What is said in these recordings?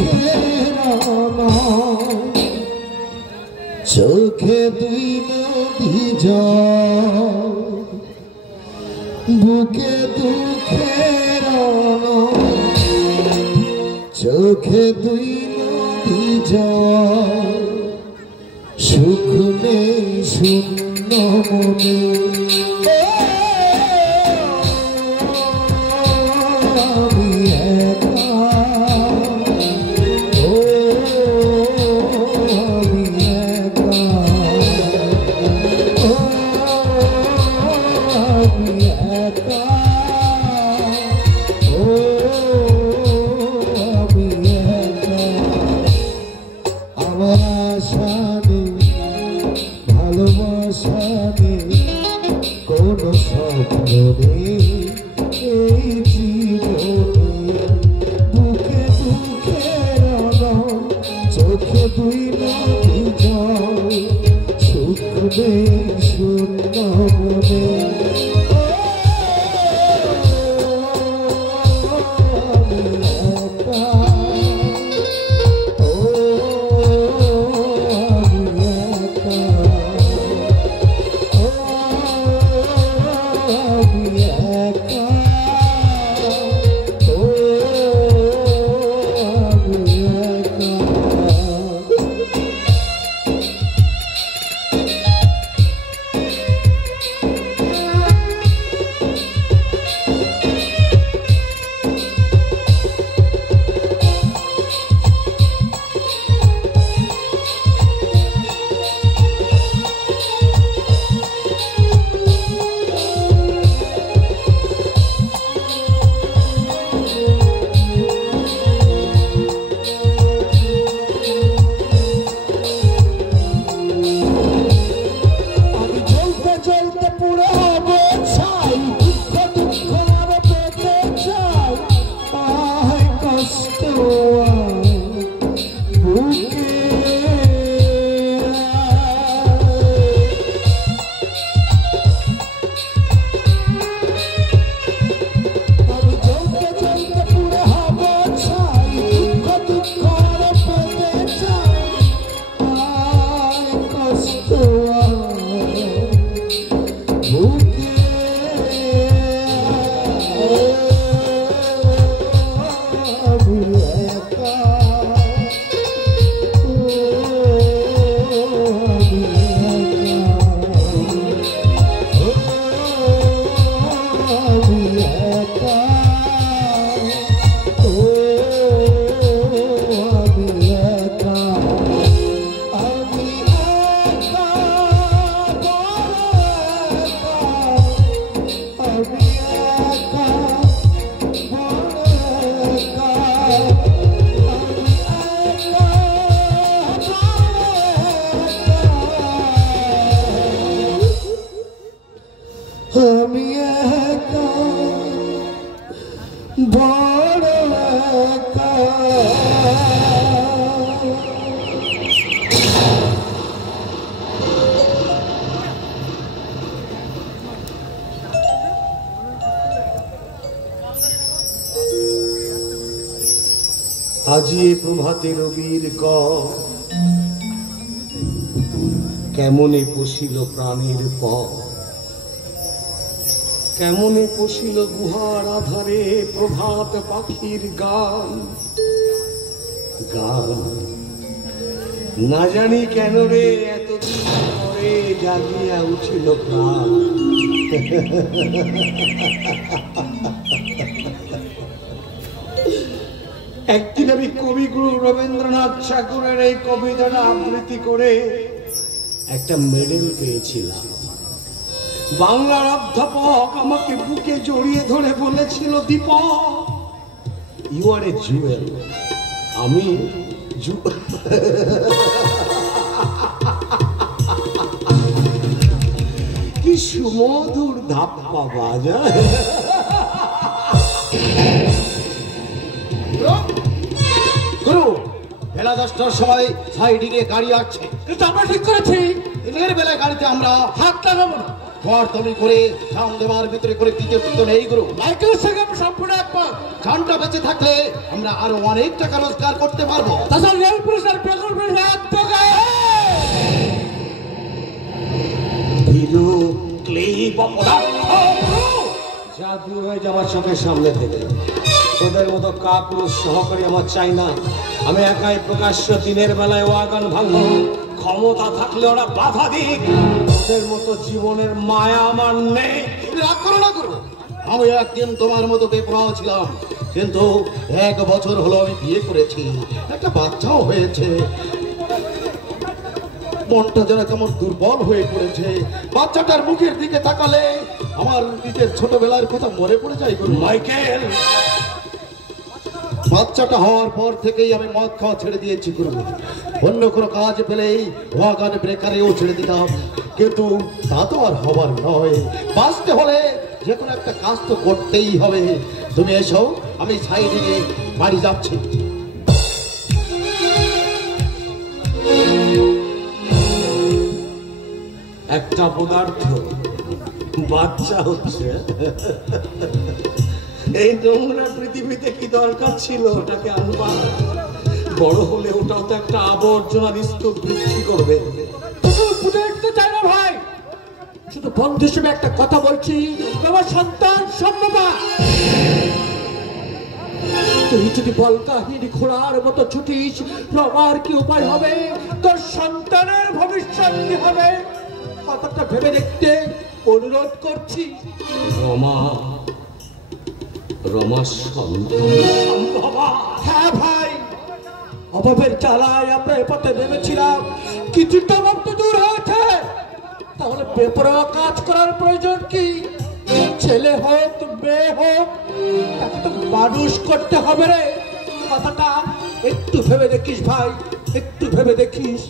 দুঃখের চোখে দুই নদী জল বুকে দুঃখের চোখে দুই নদী জল সুখ নেই শূন্য মনে আজি প্রভাতে রবির কেমনে পশিল প্রাণের কেমনে পশিল গুহার আধারে প্রভাত পাখির গান গান না জানি কেন রে এতদিন পরে জাগিয়া উঠিল প্রাণ একদিন আমি কবিগুরু রবীন্দ্রনাথ ঠাকুরের এই কবিতাটা আবৃত্তি করে একটা মেডেল পেয়েছিলাম। বাংলার অধ্যাপক আমাকে বুকে জড়িয়ে ধরে বলেছিল, দীপক ইউ আর এ জুয়েল। আমি কি সুমধুর ধাপ্পা বাজায়। বেলা 10টার সময় সাইডিং এ গাড়ি আসছে, কিন্তু আমরা ঠিক করেছি দিনের বেলায় গাড়িতে আমরা হাত লাগাবো না। বর্তমি করে জাম দেওয়ার ভিতরে করে দ্বিতীয় নেই গুরু। মাইকেল সেগম সম্পূর্ণ একবার জানটা বেঁচে থাকলে আমরা আরো অনেক টাকা রোজগার করতে পারবো। তাছাড়া রেল পুলিশের প্রকল্পের জাদু হয়ে যাওয়ার চোখের সামনে থেকে তোদের মতো কাপুরুষ সহকারী আমার চাই না। আমি একাই প্রকাশ্য দিনের বেলায় ওয়াগান ভাঙবো, ক্ষমতা থাকলে ওরা বাধা দিক। তোদের মতো জীবনের মায়া আমার নেই। রাগ করো না গুরু, আমি একদিন তোমার মতো বেপরোয়া ছিলাম, কিন্তু 1 বছর হলো আমি বিয়ে করেছি, একটা বাচ্চাও হয়েছে। মনটা যেন কেমন দুর্বল হয়ে পড়েছে। বাচ্চাটার মুখের দিকে তাকালে আমার নিজের ছোটবেলার কথা মনে পড়ে যায় গুরু। মাইকেল, বাচ্চাটা হওয়ার পর থেকেই আমি মদ খাওয়া ছেড়ে দিয়েছি গুরু। অন্য কোনো কাজ পেলেই ওয়াগান ব্রেকারেও ছেড়ে দিতাম, কিন্তু তা তো আর হবার নয়। বাঁচতে হলে যে কোনো একটা কাজ তো করতেই হবে। তুমি এসো, আমি সাইডে গিয়ে বাড়ি যাচ্ছি। একটা পদার্থ বাচ্চা হচ্ছে, এই নোংরা পৃথিবীতে কি দরকার ছিল ওটাকে আনবার? বড় হলে ওটাও তো একটা আবর্জনা স্তূপ বৃদ্ধি করবে। চাই না ভাই, শুধু বন্ধু হিসেবে একটা কথা বলছি, আমার সন্তান সম্ভবা। তুই যদি বলকাহীন ঘোড়ার মতো ছুটিস, আমার কি উপায় হবে? তোর সন্তানের ভবিষ্যৎ কি হবে? কথাটা ভেবে দেখতে অনুরোধ করছি। রমা, রমা সম্ভবা? হ্যাঁ ভাই, অভাবের জ্বালায় আমরা এ পথে নেমেছিলাম, কিছুটা রক্ত দূর হয়েছে। তাহলে বেপরোয়া কাজ করার প্রয়োজন কি? ছেলে হোক মেয়ে হোক, তাকে তো মানুষ করতে হবে রে। কথাটা একটু ভেবে দেখিস ভাই, একটু ভেবে দেখিস।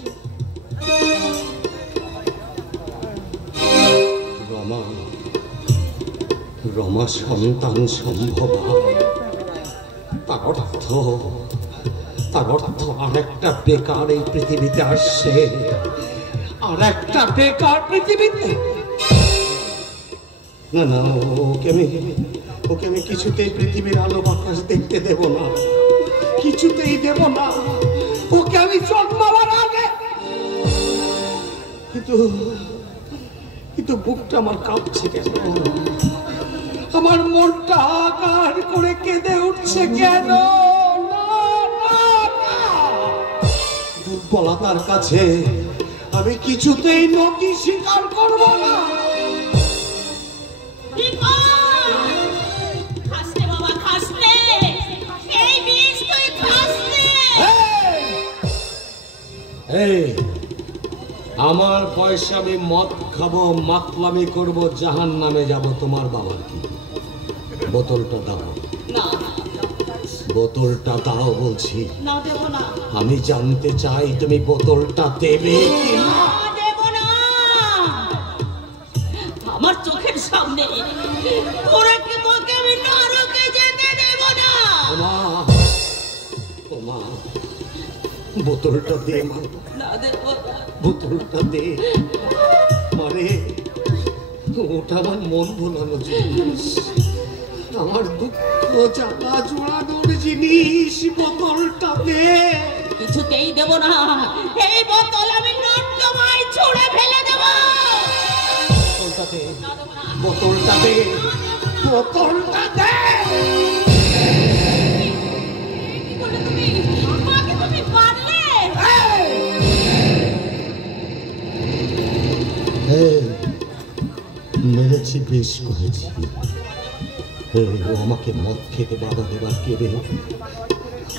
রমা, রমা সন্তান সম্ভবা? তার অর্থ আর একটা বেকার এই পৃথিবীতে আসছে, আর একটা বেকার পৃথিবীতে। না না, ওকে আমি কিছুতেই পৃথিবীর আলো বাতাস দেখতে দেব না, কিছুতেই দেব না। ওকে আমি জন্মাবার আগে। কিন্তু বুকটা আমার কাঁপছে কেন? আমার মনটা আকার করে কেঁদে উঠছে কেন? দুর্বলতার কাছে আমি কিছুতেই নতি স্বীকার করব না। আমার পয়সা আমি মদ খাবো, মাতলামি করবো, জাহান নামে যাব। তোমার বাবার কি? বোতলটা দাও, বোতলটা দাও বলছি। আমি জানতে চাই তুমি বোতলটা দেবে কি না? আমার চোখের সামনে আমি নরকে যেতে দেব না। মা, বোতলটা দে মা, বোতলটা দে। মানে ওটা আমার মন ভোলানো জিনিস, আমার দুঃখ জ্বালা জোড়ানোর জিনিস। বোতলটা দে। কিছুতেই দেব না, এই বোতল আমি নর্দমায় ছুঁড়ে ফেলে দেব। বোতলটা দে, বোতলটা দে, বোতলটা দে। মেরেছি, বেশ করেছি। ও আমাকে মদ খেতে বাধা দেবার কে রে?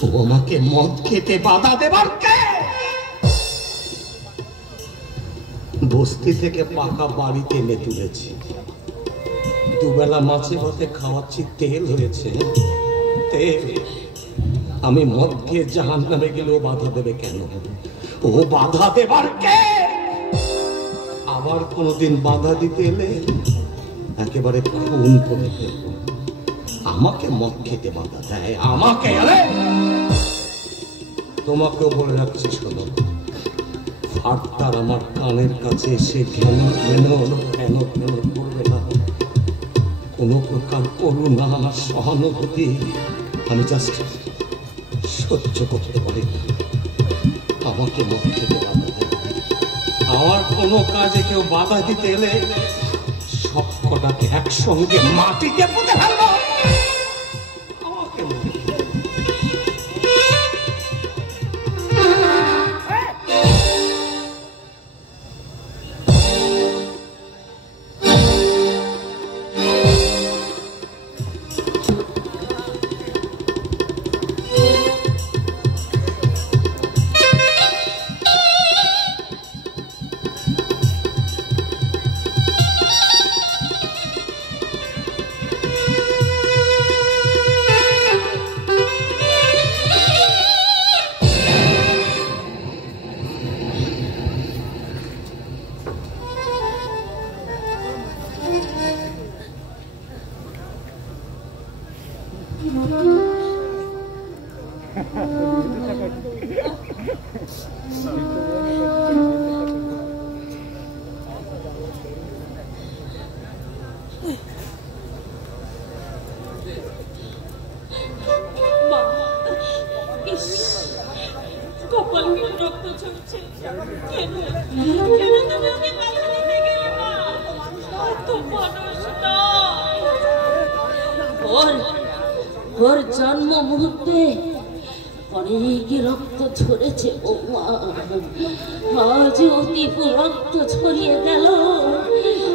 ও আমাকে মদ খেতে বাধা দেবার কে? বস্তি থেকে পাকা বাড়িতে এনে তুলেছি, দুবেলা মাছে ভাতে খাওয়াচ্ছি, তেল হয়েছে তেল। আমি মদ খেয়ে জাহান নামে গেলেও বাধা দেবে কেন? ও বাধা দেবার কে? আবার কোনোদিন বাধা দিতে এলে একেবারে খুন করে ফেলবো। আমাকে মদ খেতে বাধা দেয়, আমাকে। তোমাকেও বলে রাখছি, শোনো, ফাটতার আমার কানের কাছে এসে ঘেন ঘেন ঘেন ঘেন করবে না। কোনো প্রকার করুণা সহানুভূতি আমি জাস্ট সহ্য করতে পারি না। আমাকে মন থেকে বাধা দেবে। আমার কোনো কাজে কেউ বাধা দিতে এলে সব কটাকে একসঙ্গে মাটিতে পুঁতে ফেলবো। আমাকে মন ওর জন্ম মুহূর্তে অনেক রক্ত ঝরেছে বৌমা। আজ অতিপু রক্ত ছড়িয়ে গেল,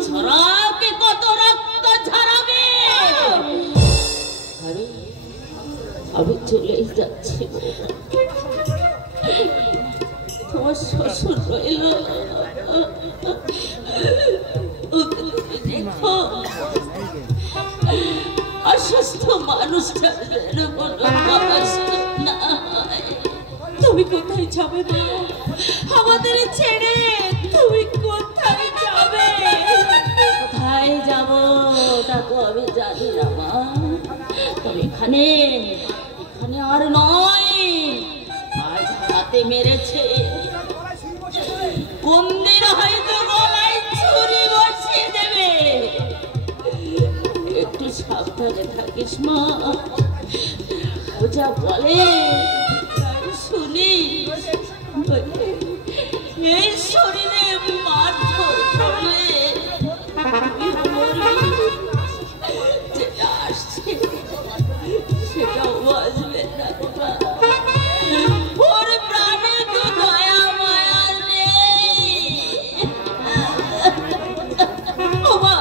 ছড়াকে কত রক্ত ঝরাবে। আমি চলেই যাচ্ছি বৌমা, তোমার শ্বশুর রইল, দেখো অসুস্থ মানুষটার কোনো কষ্ট নাই। তুমি কোথায় যাবে আমাদের ছেড়ে? তুমি কোথায় যাবে? কোথায় যাব তা তো আমি জানি না মা। তবে এখানে আর নয়, আজ হাতে মেরেছে, কোন দিন হয়তো গলায় ছুরি বসিয়ে দেবে। একটু সাবধানে থাকিস মা, ও যা বলে শুনি। এই শরীরে মারধর করলে যেটা আসছে সেটাও বাঁচবে না। ওর প্রাণে তো দয়া মায়া নেই। ও মা,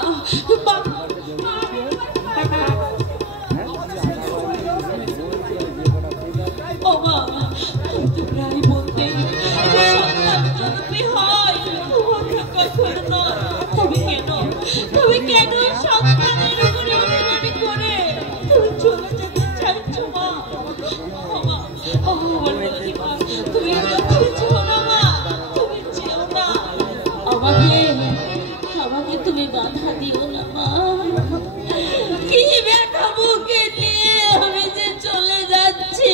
তুমি কেন সন্তানের উপরে অভিমান করে তুমি চলে যেতে চাইছো মা? তুমি যেও না মা, তুমি যেও না। আমাকে তুমি বাধা দিও না মা। কি ব্যথা বুকে নিয়ে আমি যে চলে যাচ্ছি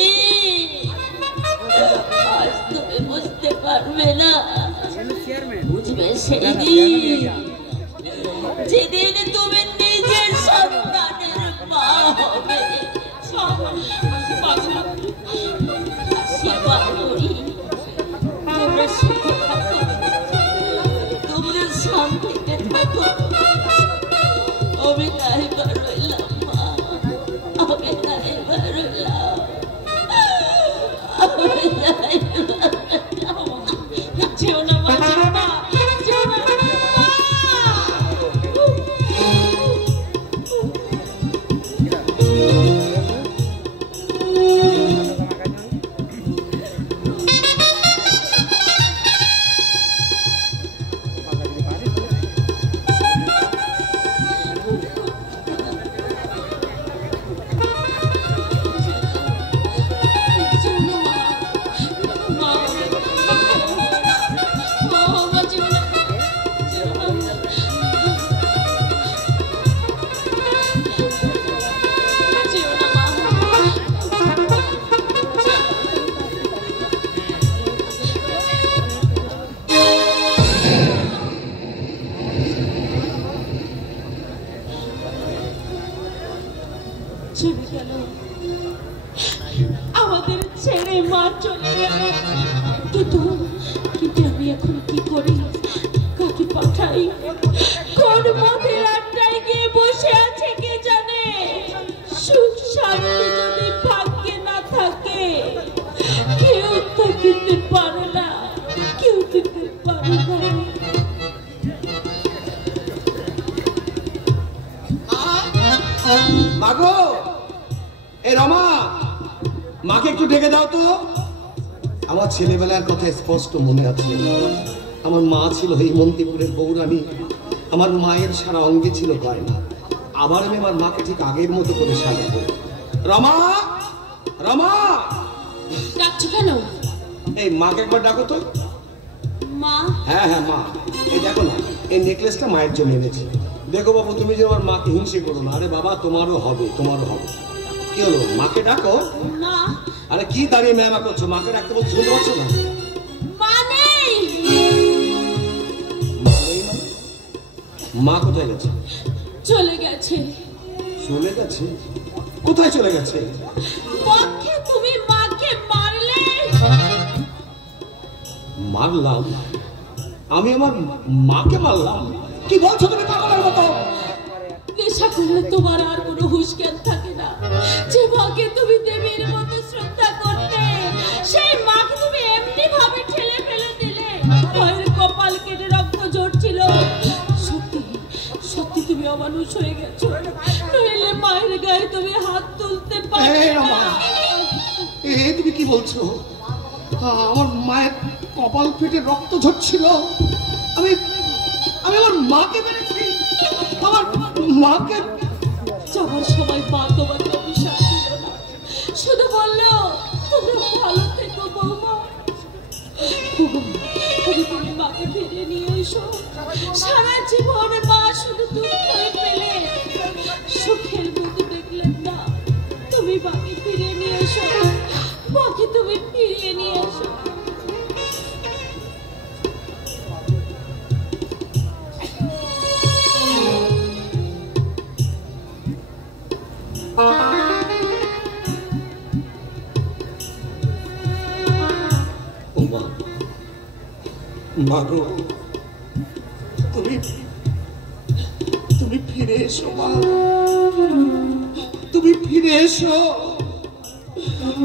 আজ তুমি বুঝতে পারবে না। বুঝবে সেদিন, যেদিন তুমি নিজের সন্তানের মা হবে। আশীর্বাদ করি তোমরা সুখে থাকো, তোমরা শান্তিতে থাকো। আমি নাইবার রইলাম মা, আমি নাইবার রইলাম, আমি নাইবার রইলাম। যেও না মা, যেও না, যেও না। কিন্তু আমি এখন কি করি, কাকে পাঠাই, কোন মতের আড্ডায় গিয়ে বসে আছে কে জানে। সুখ শান্তি যদি ভাগ্যে না থাকে, কেউ তো দিতে পারে না, কেউ দিতে পারে না। মাগো, এই রমা, মাকে একটু ডেকে দাও তো। আমার ছেলেবেলার কথা স্পষ্ট মনে আছে। আমার মা ছিল হেমন্তীপুরের বৌরানী। আমার মায়ের সারা অঙ্গে ছিল গয়না। আবার আমি আমার মাকে ঠিক আগের মতো করে সাজাবো। রমা, রমা, ডাকছো কেন? এই মাকে একবার ডাকো তো। মা? হ্যাঁ হ্যাঁ মা, এই দেখো না, এই নেকলেসটা মায়ের জন্য এনেছি। দেখো বাবু, তুমি যে আমার মাকে হিংসে করো না। আরে বাবা, তোমারও হবে, তোমারও হবে। কি হলো, মাকে ডাকো। মা? আরে কি দাঁড়িয়ে ম্যামা করছো? মাকে ডাকতে বলছো, শুনতে পাচ্ছ না? মা নেই। মা কোথায় গেছে? চলে গেছে। চলে গেছে? কোথায় চলে গেছে? পক্ষে তুমি মাকে মারলে। মারলাম? আমি আমার মাকে মারলাম? কি বলছো তুমি পাগলের মতো? নেশা করলে তোমার আর কোনো হুঁশ জ্ঞান থাকে না। যে মাকে তুমি দেবীর মতো শ্রদ্ধা করতে, সেই মাকে তুমি এমনি ভাবে ঠেলে ফেলে দিলে। মায়ের কপাল কেটে রক্ত ঝরছিল। সত্যি সত্যি তুমি অমানুষ হয়ে গেছো, নইলে মায়ের গায়ে তুমি হাত তুলতে পারবে না। তুমি কি বলছো? আমার মায়ের কপাল ফেটে রক্ত ঝরছিল? আমি আমার মাকে মেরেছি? আমার মাকে? যাবার সময় মা তোমাকে অভিশাপ দিল না, শুধু বললো তোমরা ভালো থেকো বৌমা। তুমি মাকে ফিরে নিয়ে এসো। সারা জীবন মা শুধু দুঃখ করে পেলে, সুখের মুখ দেখলেন না। তুমি মাকে ফিরে নিয়ে এসো, মাকে তুমি ফিরিয়ে নিয়ে এসো। মাগো, তুমি ফিরে এসো মা, তুমি ফিরে এসো।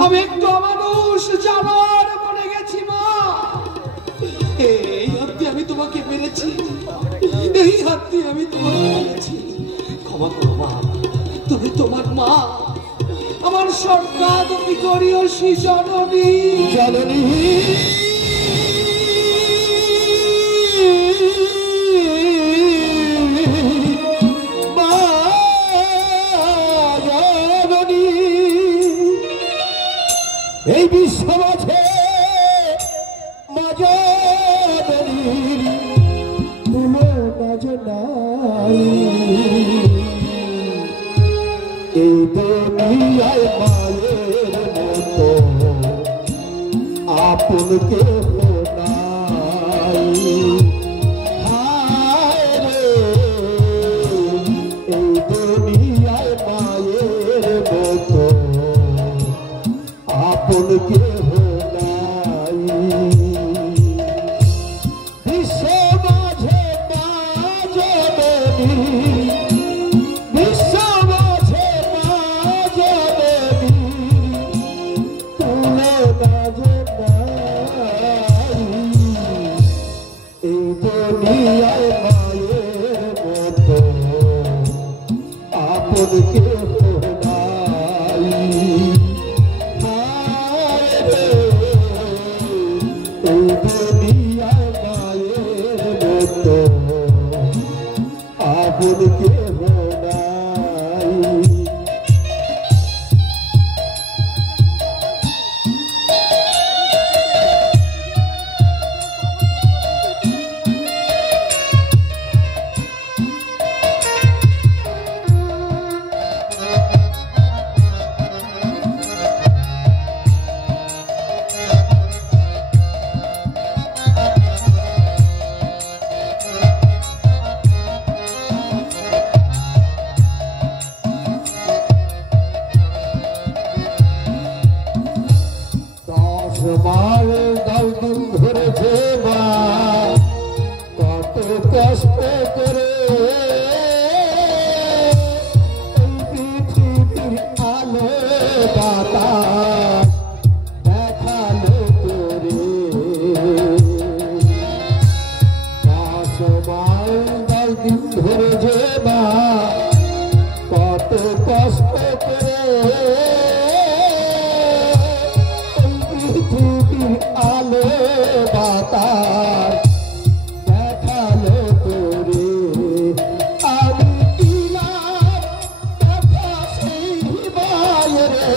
আমি একটু মানুষ জানোয়ার বনে গেছি মা। এই হাত দিয়ে আমি তোমাকে মেরেছি, এই হাত দিয়ে আমি তোমাকে মেরেছি। ক্ষমা করো মা, তুমি তোমার মা, আমার সন্তান প্রিয়সী জননী। জননী এই বিশ্ব মাঝে মাঝানির তুলো নাই। এই দুনিয়ায় মায়ের মতো আপন কেহ নাই। হায় রে, এই দুনিয়ায় মায়ের মতো আপন কেহ নাই। বিশ্ব মাঝে মা জননী, বিশ্ব মাঝে মা জননী তুলে না যে নাই। সময় দাও দিন ধরেছে মা কত কষ্ট করে এই পৃথিবীর আলো বাতাস দেখালো তোরে সময় দাও দিন ধরেছে মা কত কষ্ট করে আলো বাতাস দেখালো তোরে আমি দিলাম কথা সেই মায়েরে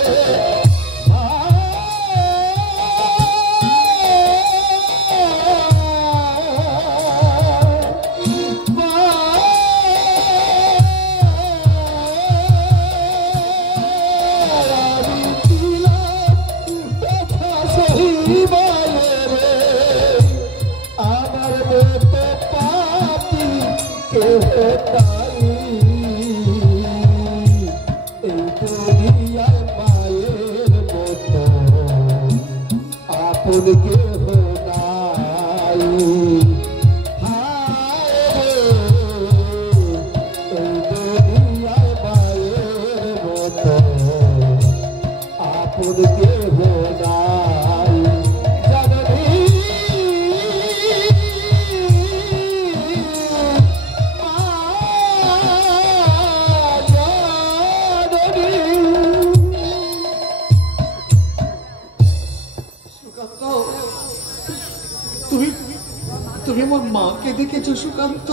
তুমি আমার মাকে দেখেছো সুকান্ত?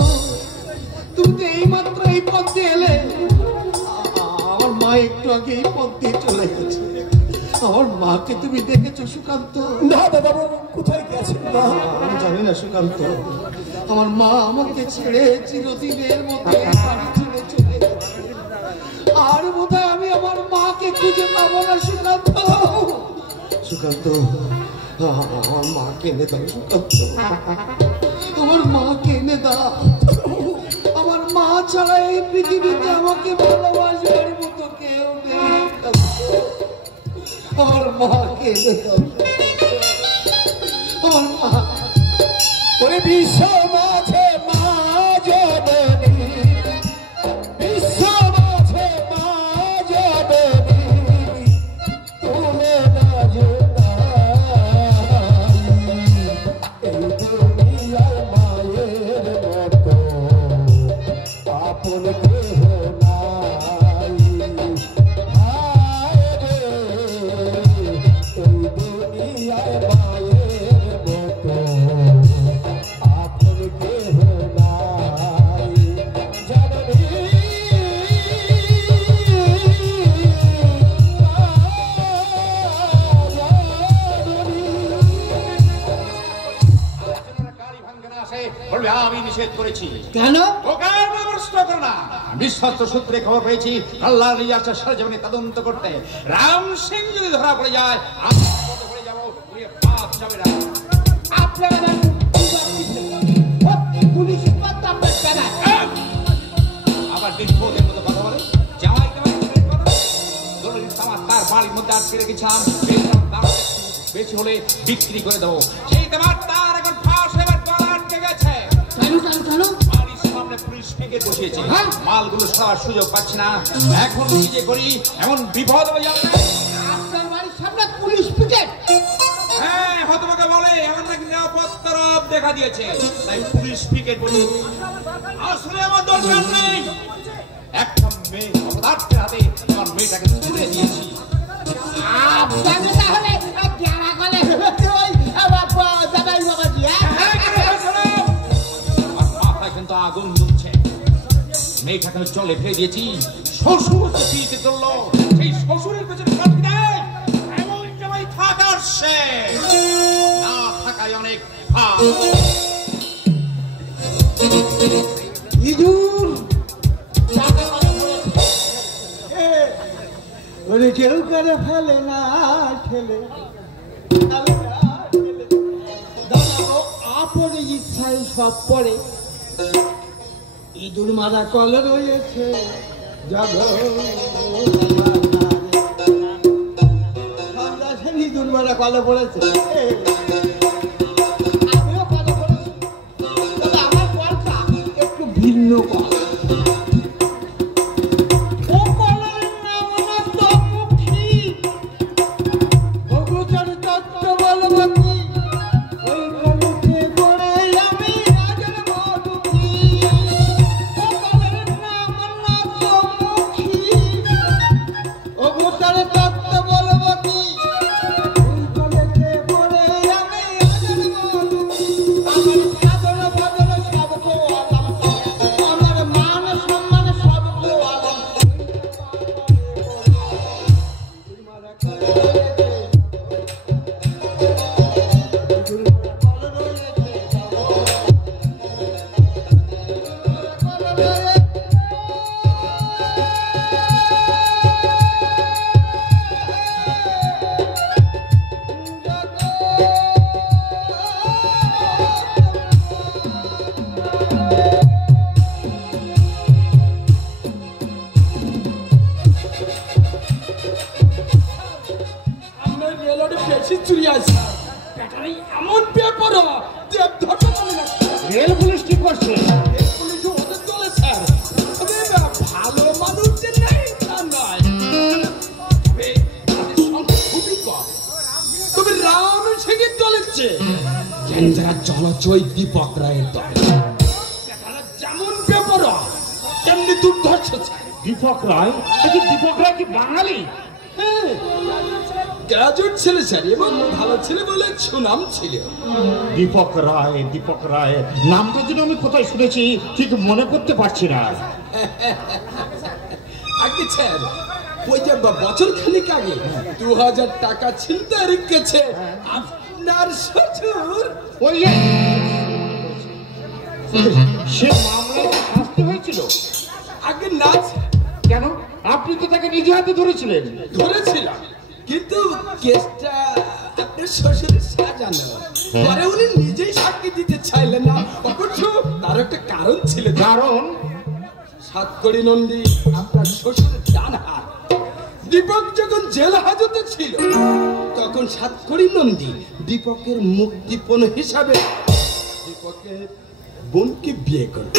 তুমি তো এই মাত্র এই পথ দিয়ে এলে। আমার মা একটু আগে এই পথ দিয়ে চলে গেছে। আমার মাকে তুমি দেখেছো সুকান্ত? না দাদা কোথায় গেছেন না আমি জানি না সুকান্ত। আমার মা আমাকে ছেড়ে চিরদিনের মতো বাড়ি ছেড়ে চলে গেছে। আর বোধহয় আমি আমার মাকে খুঁজে পাবো না সুকান্ত। সুকান্ত আমার মাকে এনে দাও সুকান্ত, আমার মাকে এনে দাও। আমার মা ছাড়া এই পৃথিবীতে আমাকে ভালোবাসার মতো কেউ নেই। আমার মাকে এনে দাও, আমার মা। ওরে বিশ্ব মাঝে মা জননী, বিশ্ব মাঝে মা জননী, তুলে না যে এই দুনিয়ার মায়ের মতো আপন কেহ নাই। হায় রে এই দুনিয়ার মায়ের মতো আপন কেহ নাই। জননী আমি নিষেধ করেছি। কেন? বিশ্বস্ত সূত্রে খবর পেয়েছি আল্লাহ নিয়ে সরজমিনে তদন্ত করতে। রাম সিং যদি ধরা পড়ে যায় আমি পড়ে যাবো, পাপ যাবে না। আবার বিপদের মতো কথা বলে জামাই তার বাড়ির মধ্যে আটকে রেখেছিলাম, বেশি হলে বিক্রি করে দেবো। সেই তোমার তার এখন ফাঁস এবার গলা আটকে গেছে। বাড়ির সামনে পুলিশ পিকেট বসিয়েছে, মালগুলো সরার সুযোগ পাচ্ছি না। এখন কি যে করি, এমন বিপদ হয়ে যাবে। আপনার বাড়ির সামনে পুলিশ পিকেট? হ্যাঁ, হতভাগা বলে এখন নাকি নিরাপত্তার অভাব দেখা দিয়েছে, তাই পুলিশ পিকেট বসিয়েছে। আসলে আমার দরকার নেই, একটা মেয়ে অপদার্থের হাতে আমার মেয়েটাকে তুলে দিয়েছি। আপনাকে তাহলে গ্যারা গলে মাথায় কিন্তু আগুন জ্বলছে। মেয়েটাকে জলে ফেলে দিয়েছি, শ্বশুর পিতে চললো, সেই শ্বশুরের পেছনে এমন জামাই থাকার সে না থাকায় অনেক ইঁদুর বলে কেউ করে ফেলে না ঠেলে, আপরে ইচ্ছায় সব পরে। ইঁদুর মারা কল রয়েছে ইঁদুর মানে কলে পড়েছে, আমিও কলে পড়েছি, তবে আমার কলটা একটু ভিন্ন কল। ও কলের নাম অনন্তমুখী, অগুচার তত্ত্ব বলবতী, ওই কলেতে পড়ে আমি রাজের মধুমী। ও কলের নাম অনন্তমুখী, অগুচার তত্ত্ব বলবতী, ওই কলেতে পড়ে আমি রাজের মধুমী। আমার সাধন ভজন সব কো আলম, আমার মান সম্মান সব কো আলম। আমরা রেলওয়ে বেশি চুরি আছে ব্যাটারি এমন পেপার দেব ধরতে পারে না। রেল পুলিশ কি করছে? পুলিশ ওদের দলে স্যার, তবে ভালো মানুষ যে নেই তা নয়, তবে তাদের সংখ্যা খুবই কম। তবে রাম সিংহের দলের চেয়ে কেন্দ্রা জলচয় দীপক রায়ের দল ব্যাটারা যেমন পেপার তেমনি দুর্ধর্ষ স্যার। দীপক রায়? আচ্ছা, দীপক রায় কি বাঙালি? গ্রাজুয়েট ছেলে স্যার এবং ভালো ছেলে বলে সুনাম ছিল। দীপক রায়, দীপক রায় নামটা যেন আমি কোথায় শুনেছি ঠিক মনে করতে পারছি না। আগে স্যার ওই যে বছর খানিক আগে 2000 টাকা ছিনতাই রেখেছে আপনার শ্বশুর। ওই যে সে মামলায় শাস্তি হয়েছিল? আগে নাচ কেন? আপনি তো তাকে নিজে হাতে ধরেছিলেন। ধরেছিলাম, কিন্তু কেসটা আপনার শ্বশুরের সাজানো, পরে উনি নিজেই সাক্ষী দিতে চাইলেন না। অবশ্য তার একটা কারণ ছিল। কারণ? সাতকড়ি নন্দী আপনার শ্বশুরের ডান হাত। দীপক যখন জেল হাজতে ছিল তখন সাতকড়ি নন্দী দীপকের মুক্তিপণ হিসাবে দীপকের বোনকে বিয়ে করে।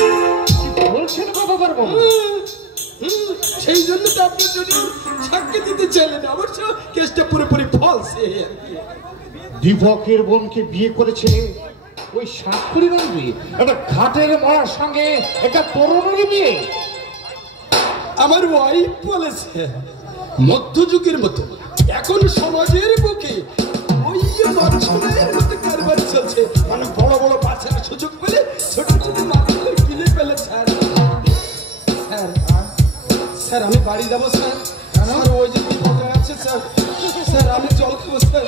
বলছেন কথা পারবো? সেই জন্য তো আপনার জন্য সাক্ষী দিতে চাইলেন। অবশ্য কেসটা পুরোপুরি ফলস। দীপকের বোনকে বিয়ে করেছে ওই সাতকড়ি নন্দী? একটা ঘাটের মরার সঙ্গে একটা তরুণীর বিয়ে? আমার ওয়াইফ বলেছে মধ্যযুগের মতো এখন সমাজের বুকে ওই যে মাছনের মতো কারবার চলছে। মানে বড় বড় বাচ্চারা সুযোগ পেলে ছোট ছোট মানুষদের গিলে ফেলে। স্যার স্যার স্যার আমি বাড়ি যাবো স্যার। স্যার ওই যে বিপদ আছে স্যার। স্যার আমি জল খাবো স্যার।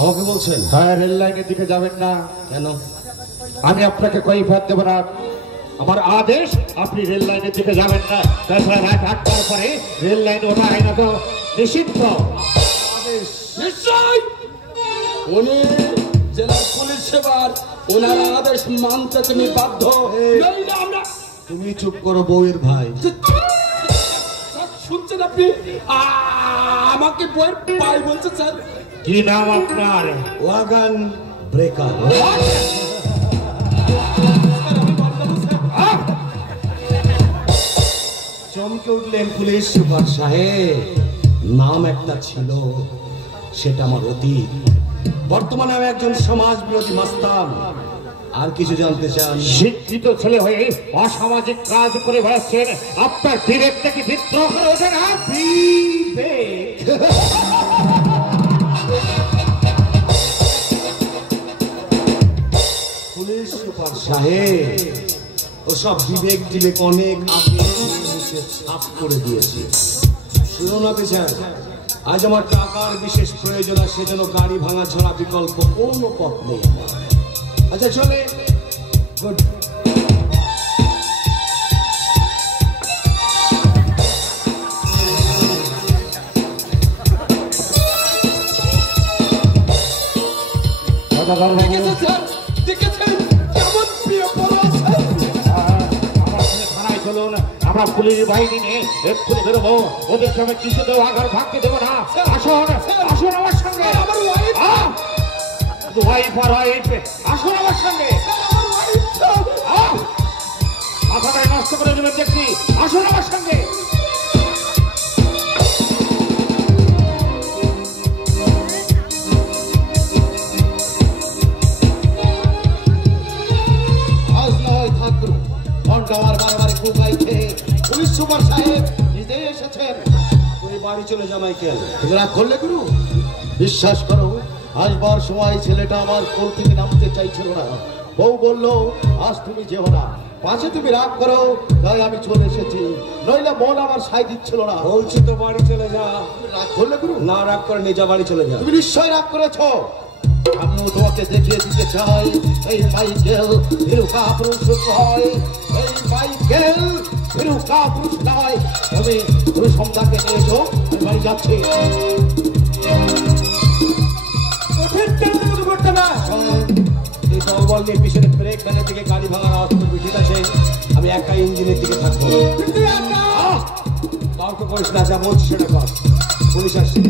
আমাকে বলছেন? হ্যাঁ, রেল লাইনের দিকে যাবেন না। কেন? আমি আপনাকে কৈফিয়ত দেব না। আমার আদেশ, আপনি রেল লাইনের দিকে যাবেন না। তাছাড়া রাত 8টার পরে রেল লাইন ওঠা আইনত নিষিদ্ধ। নিশ্চয় উনি জেলা পুলিশ সেবার ওনার আদেশ মানতে তুমি বাধ্য। নইলে আমরা তুমি চুপ করো বউয়ের ভাই। শুনছেন আপনি? আমাকে বইয়ের পাই বলছে স্যার। কি নাম আপনার? Wagon breaker. চমকে উঠলেন পুলিশ সুপার সাহেব। নাম একটা ছিল, সেটা আমার অতীত। বর্তমানে আমি একজন সমাজ বিরোধী মাস্তান। আর কিছু জানতে চান? শিক্ষিত ছেলে হয়ে অসামাজিক কাজ করে বেড়াচ্ছেন, আপনার বিবেকটা কি বিদ্রোহ করে ওঠে না? বিবেক? পুলিশ সুপার সাহেব, ওসব বিবেক টিবেক অনেক আগে মুছে সাফ করে দিয়েছে। শুনুন না বিচার, আজ আমার টাকার বিশেষ প্রয়োজন, আর সেজন্য গাড়ি ভাঙা ছাড়া বিকল্প কোনো পথ নেই আমার। আচ্ছা চলে, গুড। আমরা পুলিশ বাহিনী নিয়ে এক্ষুনি বেরোবো, ওদের সঙ্গে কিছুতেও আঘাত ভাঙতে দেবো না। আসুন আসুন আমার সঙ্গে, ওয়াইফ আর ওয়াইফ আসুন আমার সঙ্গে। মাথাটা নষ্ট করে দেবেন দেখছি, আসুন আমার সঙ্গে। আমার বারবারে কুকাইছে, পুলিশ সুপার সাহেব নিজে এসেছেন। তুই বাড়ি চলে যা মাইকেল। তুমি রাগ করলে গুরু? বিশ্বাস করো, আসবার সময় ছেলেটা আমার কোল থেকে নামতে চাইছিল না। বউ বললো আজ তুমি যেও না, পাশে তুমি রাগ করো, তাই আমি চলে এসেছি, নইলে মন আমার সাই দিচ্ছিল না। বলছি তো বাড়ি চলে যা। রাগ করলে গুরু? না রাগ করে নিজা বাড়ি চলে যা। তুমি নিশ্চয় রাগ করেছো। আমিও তোমাকে দেখিয়ে দিতে চাই, এই মাইকেল ফিরুকা পুরুষ নয়, এই মাইকেল ফিরুকা পুরুষ নয়। তুমি তুমি সন্ধ্যাকে নিয়েছো, আমি বাড়ি যাচ্ছি। এই দলবল নিয়ে পিছনে ব্রেক ভ্যানের দিকে গাড়ি ভাঙার আওয়াজ করবি, ঠিক আছে? আমি একা ইঞ্জিনের দিকে থাকবো। কাউকে করিস না, যা বলছি সেটা কর। পুলিশ আসছে।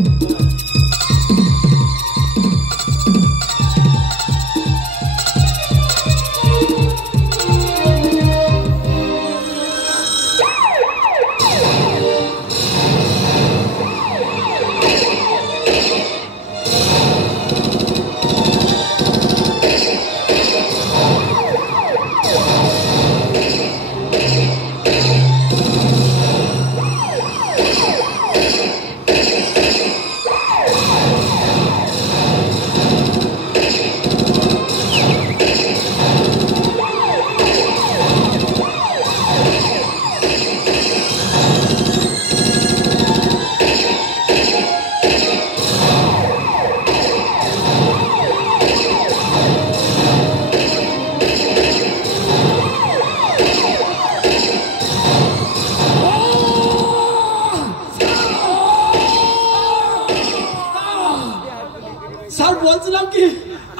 বলছিলাম কি,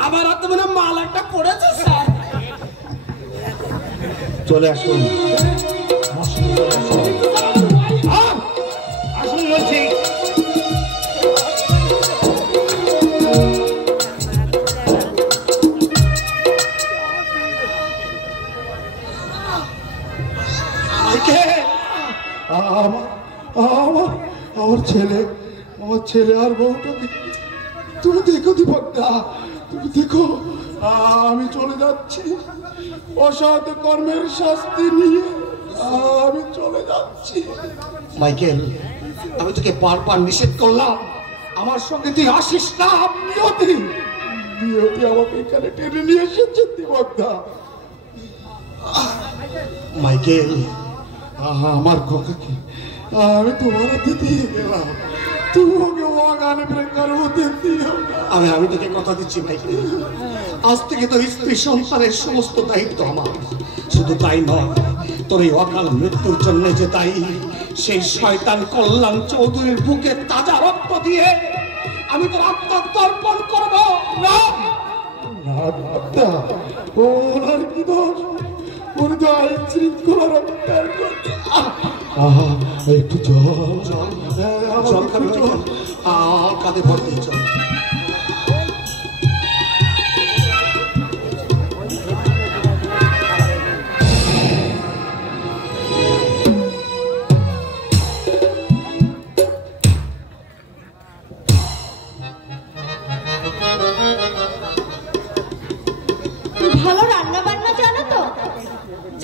আমার হাতে মানে মাল একটা পড়েছে স্যার। চলে আসুন, আসুন বলছি। আমার ছেলে আর বউটাকে তুমি দেখো দীপকদা, তুমি দেখো। আমি চলে যাচ্ছি, অসৎ কর্মের শাস্তি নিয়ে আমি চলে যাচ্ছি। মাইকেল, আমি তোকে বারবার নিষেধ করলাম, আমার সঙ্গে তুই আসিস না। নিয়তি আমাকে এখানে টেনে নিয়ে এসেছে দীপকদা। মাইকেল, আমার খোকাকে আমি তোমার হাতে দিয়ে গেলাম, তুমি ওকে ওয়াগানে ব্রেকার হতে দিও না। আমি তোকে কথা দিচ্ছি মাইকেল, আজ থেকে তোর স্ত্রী সন্তানের সমস্ত দায়িত্ব আমার। শুধু তাই নয়, তোর এই অকাল মৃত্যুর জন্য যে দায়ী সেই শয়তান কল্যাণ চৌধুরীর বুকে তাজা রক্ত দিয়ে আমি তোর আত্মতর্পণ করবো। না ওনার কি দোষ? উনি তো আইন শৃঙ্খলা রক্ষার কথা। একটু জল খাবি? কাঁধে ভর দিয়ে চল। ভালো রান্না বান্না জানো তো?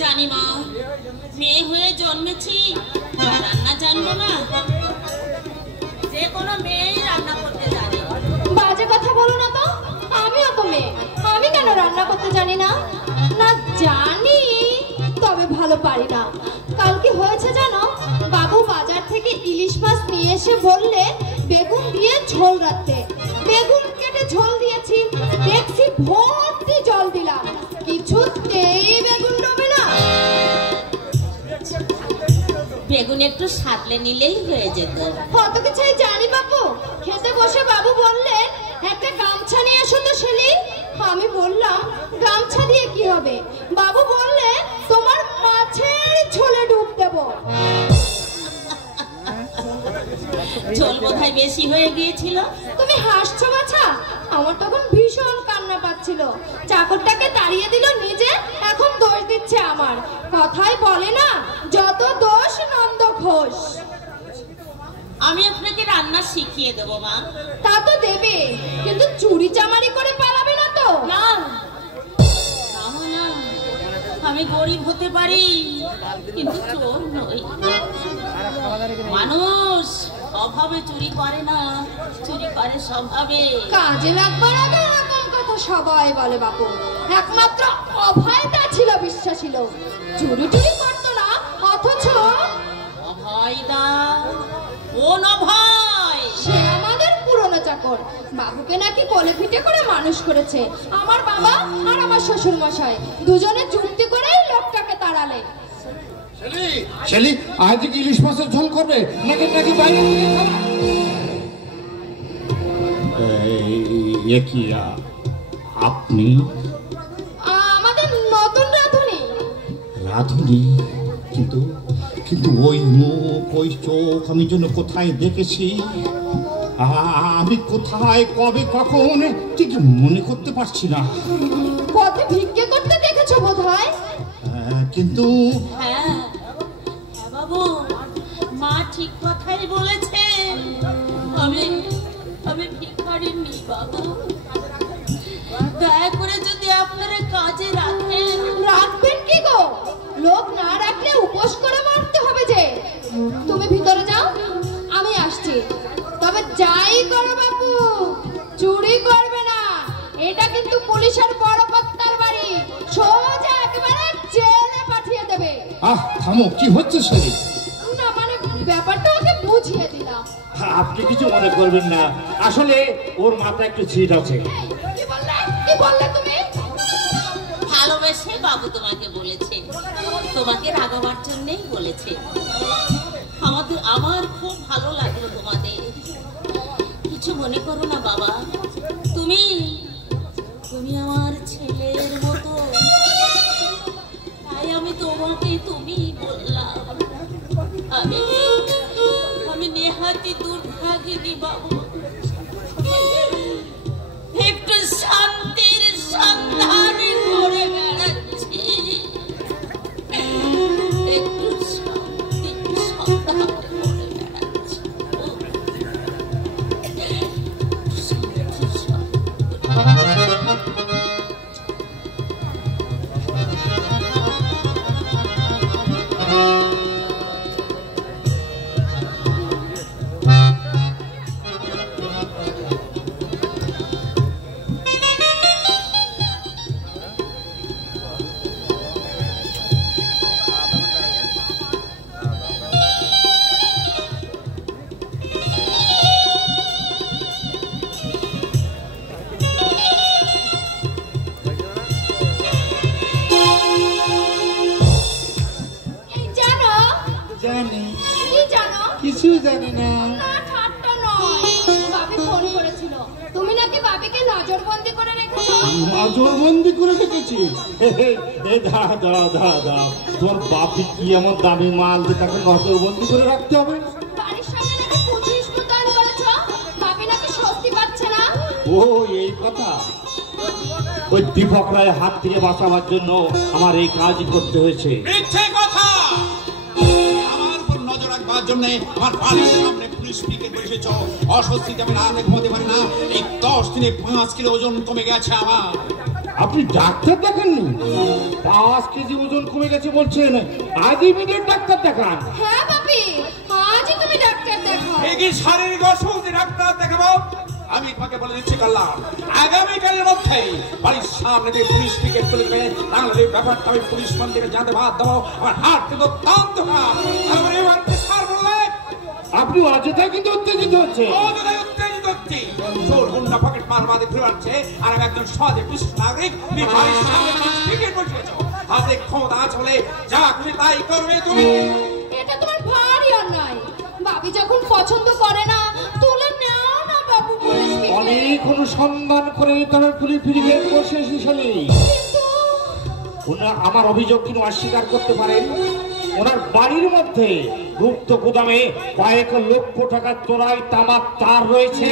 জানি মা, মেয়ে হয়ে জন্মেছি, রান্না জানবো না? যে কোনো মেয়েই রান্না করতে জানে। বাজে কথা বলো না তো, আমিও তো মেয়ে, আমি কেন রান্না করতে জানি না? না জানি, তবে ভালো পারি না। কাল কি হয়েছে জানো? বাবু বাজার থেকে ইলিশ মাছ নিয়ে এসে বললে বেগুন দিয়ে ঝোল রাখতে। বেগুন কেটে ঝোল দিয়েছি, দেখছি ভর্তি জল দিলাম, কিছুতেই বেগুন ডোবে না। বেগুন একটু সাতলে নিলেই হয়ে যেত। কত কিছুই জানি বাবু। খেতে বসে বাবু বললেন একটা গামছা নিয়ে এসো তো শেলি। আমি বললাম গামছা দিয়ে কি হবে? বাবু বললে তোমার মাছের ঝোলে ডুব দেবো। ঝোল বোধহয় বেশি হয়ে গিয়েছিল। তুমি হাসছো বাছা? আমার তখন ভীষণ কান্না পাচ্ছিল। চাকরটাকে তাড়িয়ে দিল নিজে, এখন দোষ দিচ্ছে আমার। কথাই বলে না, যত দোষ নন্দ ঘোষ। আমি আপনাকে রান্না শিখিয়ে দেবো মা। তা তো দেবে, কিন্তু চুরি চামারি করে পালাবে না তো? না না, আমি গরিব হতে পারি কিন্তু চোর নই। মানুষ অভাবে চুরি করে না, চুরি করে স্বভাবে। কাজে লাগবার আগে এরকম কথা সবাই বলে বাবু। একমাত্র অভয়টা ছিল বিশ্বাসী লোক, চুরি টুরি করতো না। অথচ অভয়দা কোন অভয়? সে আমাদের পুরনো চাকর। বাবুকে নাকি কোলে পিঠে করে মানুষ করেছে আমার বাবা আর আমার শ্বশুর মশাই। দুজনে যুক্তি করেই লোকটাকে তাড়ালে। শেলি, আজ কি ইলিশ মাছের ঝোল করবে নাকি নাকি বাইরে থেকে খাবে? আপনি আমাদের নতুন রাঁধুনি। রাঁধুনি? কিন্তু কিন্তু ওই মুখ, ওই চোখ আমি যেন কোথায় দেখেছি। আমি কোথায়, কবে, কখন ঠিক মনে করতে পারছি না। পথে ভিক্ষে করতে দেখেছো বোধহয়। কিন্তু হ্যাঁ বাবু, মা ঠিক কথাই বলেছে। আমি ভিখারি নেই বাবা। দয়া করে যদি আপনারা কাজে রাখেন। রাখবেন কি গো? লোক না রাখলে উপোস করে মরতে হবে যে। তুমি ভিতরে যাও, আমি আসছি। তবে যাই করো বাবু, চুরি করবে না। এটা কিন্তু পুলিশের বড় কর্তার বাড়ি, সোজা একেবারে জেলে পাঠিয়ে দেবে। থামো, কি হচ্ছে শেলি? না মানে ব্যাপারটা ওকে বুঝিয়ে দিলাম। আপনি কিছু মনে করবেন না, আসলে ওর মাথায় একটু ছিট আছে। কি বললে? কি বললে তুমি? ভালোবেসে বাবু তোমাকে বলেছে, তোমাকে রাগাবার জন্যই বলেছে। আমার খুব ভালো লাগলো তোমাদের। কিছু মনে করো না বাবা, তুমি আমার ছেলের মতো, তাই আমি তোমাকে তুমি বললাম। আমি নেহাতি দুর্ভাগিনী বাবু। একটু শান্তির সন্ধানে ঘুরে বেড়াচ্ছি, একটু শান্তির সন্ধানে ঘুরে বেড়াচ্ছি। কিছুই জানি না। ঠাট্টা নয়, বাবি ফোন করেছিল। তুমি নাকি বাবিকে নজরবন্দি করে রেখেছো। নজরবন্দি করে রেখেছি? দাঁড়া, তোর বাপি কি এমন দামি মাল যে তাকে নজরবন্দি করে রাখতে হবে? বাড়ির সামনে নাকি পুলিশ মোতায়েন করেছো, বাবি নাকি স্বস্তি পাচ্ছে না। ও এই কথা। ওই দীপক রায়ের হাত থেকে বাঁচাবার জন্য আমার এই কাজই করতে হয়েছে। মিথ্যে কথা। আমার উপর নজর রাখবার জন্য আমার বাড়ির সামনে পুলিশ পিকেট বসেছ। অস্বস্তিতে আমি রাতে ঘুমাতে পারি না। এই 10 দিনে 5 কিলো ওজন কমে গেছে আমার। আপনি ডাক্তার দেখাননি? 5 কেজি ওজন কমে গেছে বলছেন? আজ ইমিডিয়েট ডাক্তার দেখান। হ্যাঁ বাবি, আজই তুমি ডাক্তার দেখাও। এই কি শারীরিক অসুখ ডাক্তার দেখাবো? আমি তোমাকে বলে দিচ্ছি কল্যাণ, আগামীকালের মধ্যেই বাড়ির সামনে দিয়ে পুলিশ পিকেট তুলে দেবে, তাহলে এই ব্যাপারটা আমি পুলিশ মন্ত্রীকে জানতে বাদ দেবো। আমার হাত কিন্তু অত্যন্ত খারাপ। তারপরে এবার স্যার বললে আপনি অযথায় কিন্তু উত্তেজিত হচ্ছে। উত্তেজিত হচ্ছি, চোর গুন্ডা পকেট মার বাদে ফিরে আসছে, আর আমি একজন সহজে বিশিষ্ট নাগরিক, তুমি বাড়ির সামনে পিকেট বসেছ, হাতে ক্ষমতা আছে বলে যা খুশি তাই করবে তুমি। এটা তোমার ভারী অন্যায়। বাবি যখন পছন্দ করে না তুলে নাও না বাবু পুলিশ পিকেট। অনেক অনুসন্ধান করে তবে পুলিশ পিকেট বসে এসেছিলেন। ওনার আমার অভিযোগ কিন্তু অস্বীকার করতে পারেন। ওনার বাড়ির মধ্যে গুপ্ত গুদামে কয়েক লক্ষ টাকা চোরাই তামাক তার রয়েছে।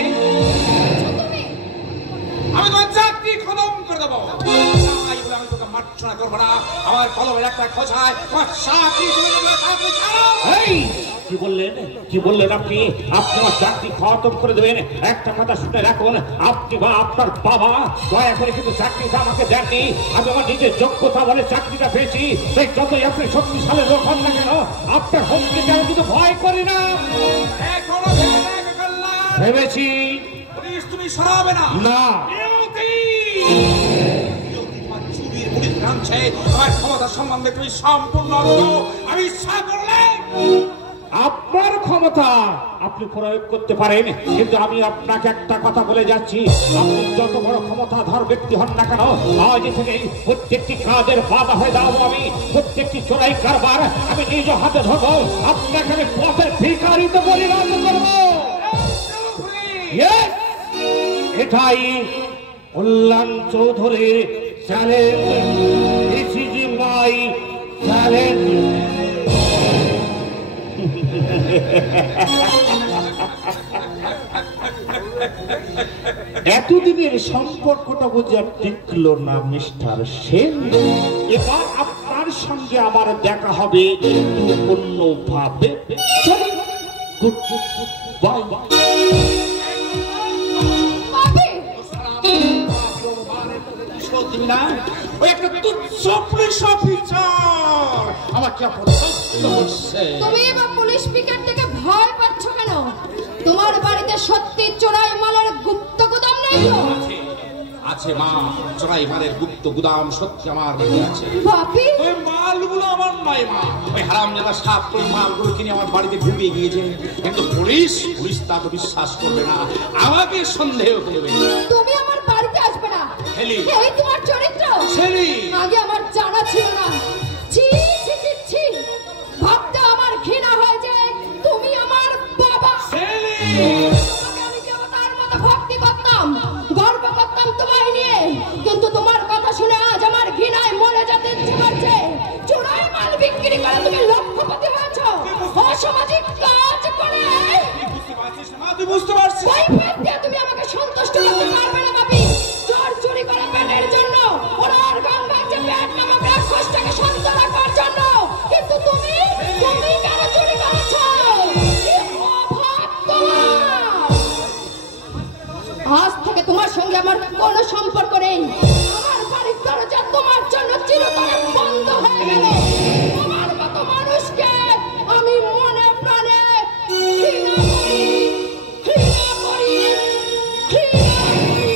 আমি তোমার চাকরি খতম করে দেবো, আমি তোকে মার্জনা করবো না। আমার কলমের একটা খোঁচায় তোমার চাকরি চলে যাবে। কি বললেন, কি বললেন আপনি? আপনি আমার চাকরি খতম করে দেবেন? একটা কথা শুনে রাখুন, আপনি বা আপনার বাবা দয়া করে কিন্তু চাকরিটা আমাকে দেননি। আমি আমার নিজের যোগ্যতা বলে চাকরিটা পেয়েছি। তাই যতই আপনি শক্তিশালী লোক হন না কেন, আপনার হুমকিকে আমি কিন্তু ভয় করি না। ভেবেছি তুমি সরাবে না। না, ক্ষমতা সম্বন্ধে তুমি সম্পূর্ণ আমি ইচ্ছা করলে আপনার ক্ষমতা আপনি প্রয়োগ করতে পারেন, কিন্তু আমি আপনাকে একটা কথা বলে যাচ্ছি, আপনি যত বড় ক্ষমতাধর ব্যক্তি হন না কেন, আজ থেকে প্রত্যেকটি কাজের বাধা হয়ে যাবো আমি। প্রত্যেকটি চোরাই কারবার আমি নিজ হাতে ধরবো, আপনাকে আমি পথের ভিখারিতে পরিণত করবো। এটাই কল্যাণ চৌধুরীর challenge. This is my challenge. এতদিনের সম্পর্কটা বুঝে টিকলো না মিস্টার সেন। এবার আপনার সঙ্গে আমার দেখা হবে একটু অন্যভাবে। বাই। তুমি এবার পুলিশ পিকেট থেকে ভয় পাচ্ছ কেন? তোমার বাড়িতে সত্যি চোরাই মালের গুপ্ত গুদাম নেই তো? আছে মা, চোরাই মালের গুপ্ত গুদাম সত্যি আমার বাড়িতে আছে। বাপি, ওই মালগুলো আমার নয় মা, ওই হারামজাদা সাপ ওই মালগুলো কিনে আমার বাড়িতে ঢুকিয়ে গিয়েছে। কিন্তু পুলিশ তা তো বিশ্বাস করবে না, আমাকে সন্দেহ করবে। তুমি আমার বাড়িতে আসবে না। এই তোমার চরিত্র আগে আমার জানা ছিল না। ছি ছি ছি ছি, ভাবতে আমার ঘৃণা হয় যে তুমি আমার বাবা। আমি দেবতার মতো ভক্তি করতাম, গর্ব করতাম তোমায় নিয়ে, কিন্তু তোমার কথা শুনে আজ আমার ঘৃণায় মরে যেতে ইচ্ছে করছে। চোরাই মাল বিক্রি করে তুমি লক্ষপতি হয়েছ, অসামাজিক কাজ করে। বুঝতে পারছি, তুমি আমাকে সন্তুষ্ট করতে পারবে না বাবি। চোর চুরি করে পেটের জন্য, ওরার গান বাজছে পেট নামক রাক্ষসটাকে শান্ত রাখার জন্য। কিন্তু তুমি কেন চুরি করেছ? আজ থেকে তোমার সঙ্গে আমার কোনো সম্পর্ক নেই। আমার বাড়ির দরজা তোমার জন্য চিরতরে বন্ধ হয়ে গেল। তোমার মতো মানুষকে আমি মনে প্রাণে ঘৃণা করি, ঘৃণা করি, ঘৃণা করি।